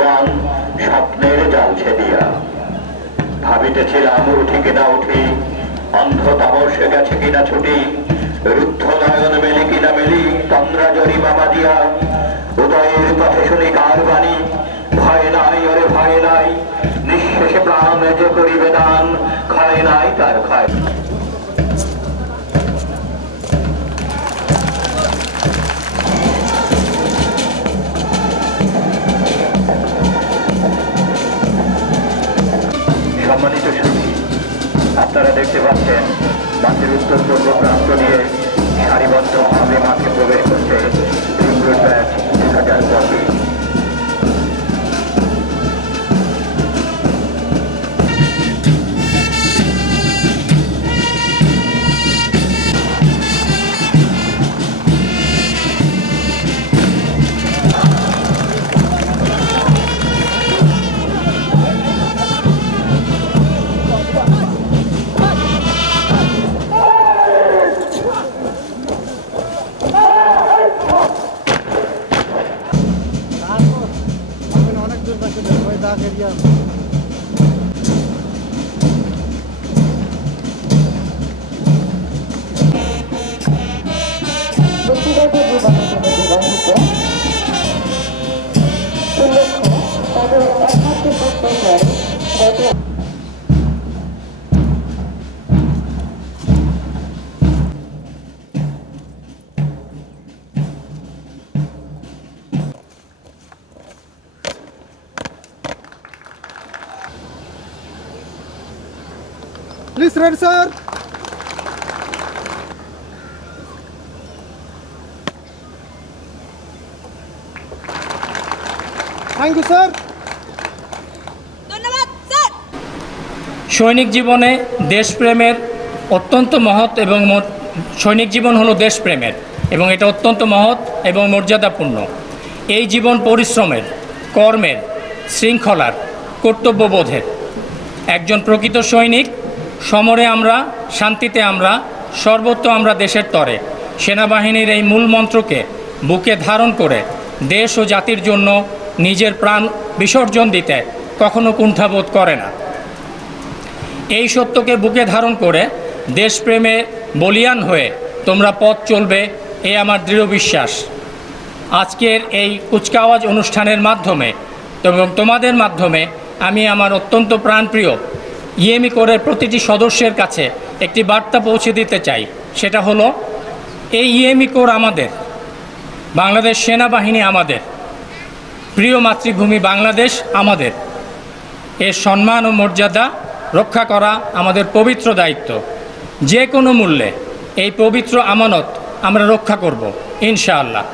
ভগবান স্বপ্নের জাল ছেদিয়া। ভাবিতেছিলাম উঠি কিনা উঠি, অন্ধ তামসে গেছে কিনা ছুটি, রুদ্ধ নয়ন মেলি কিনা মেলি, তন্দ্রা জরি বাবা দিয়া। উদয়ের পথে শুনি কার বাণী, ভয় নাই ওরে ভয় নাই, নিঃশেষে প্রাণ যে করিবে দান, ক্ষয় নাই তার ক্ষয়। সম্মানিত সুধী, আপনারা দেখতে পাচ্ছেন মাঠের উত্তর পূর্ব প্রান্ত দিয়ে সারিবদ্ধভাবে মাঠে প্রবেশ করছে ring road batch 2025। Please ready, sir. Thank you, sir. ধন্যবাদ স্যার। সৈনিক জীবনে দেশপ্রেমের অত্যন্ত মহৎ এবং সৈনিক জীবন হলো দেশপ্রেমের এবং এটা অত্যন্ত মহৎ এবং মর্যাদাপূর্ণ। এই জীবন পরিশ্রমের, কর্মের, শৃঙ্খলার, কর্তব্যবোধের। একজন প্রকৃত সৈনিক সমরে আমরা, শান্তিতে আমরা, সর্বত্র আমরা দেশের তরে। সেনাবাহিনীর এই মূল মন্ত্রকে বুকে ধারণ করে দেশ ও জাতির জন্য নিজের প্রাণ বিসর্জন দিতে কখনো কুণ্ঠাবোধ করে না। এই সত্যকে বুকে ধারণ করে দেশপ্রেমে বলীয়ান হয়ে তোমরা পথ চলবে, এ আমার দৃঢ় বিশ্বাস। আজকের এই কুচকাওয়াজ অনুষ্ঠানের মাধ্যমে এবং তোমাদের মাধ্যমে আমি আমার অত্যন্ত প্রাণপ্রিয় ইএমই কোরের প্রতিটি সদস্যের কাছে একটি বার্তা পৌঁছে দিতে চাই। সেটা হলো, এই ইএমই কোর আমাদের, বাংলাদেশ সেনাবাহিনী আমাদের, প্রিয় মাতৃভূমি বাংলাদেশ আমাদের। এর সম্মান ও মর্যাদা রক্ষা করা আমাদের পবিত্র দায়িত্ব। যে কোনো মূল্যে এই পবিত্র আমানত আমরা রক্ষা করব ইনশাআল্লাহ।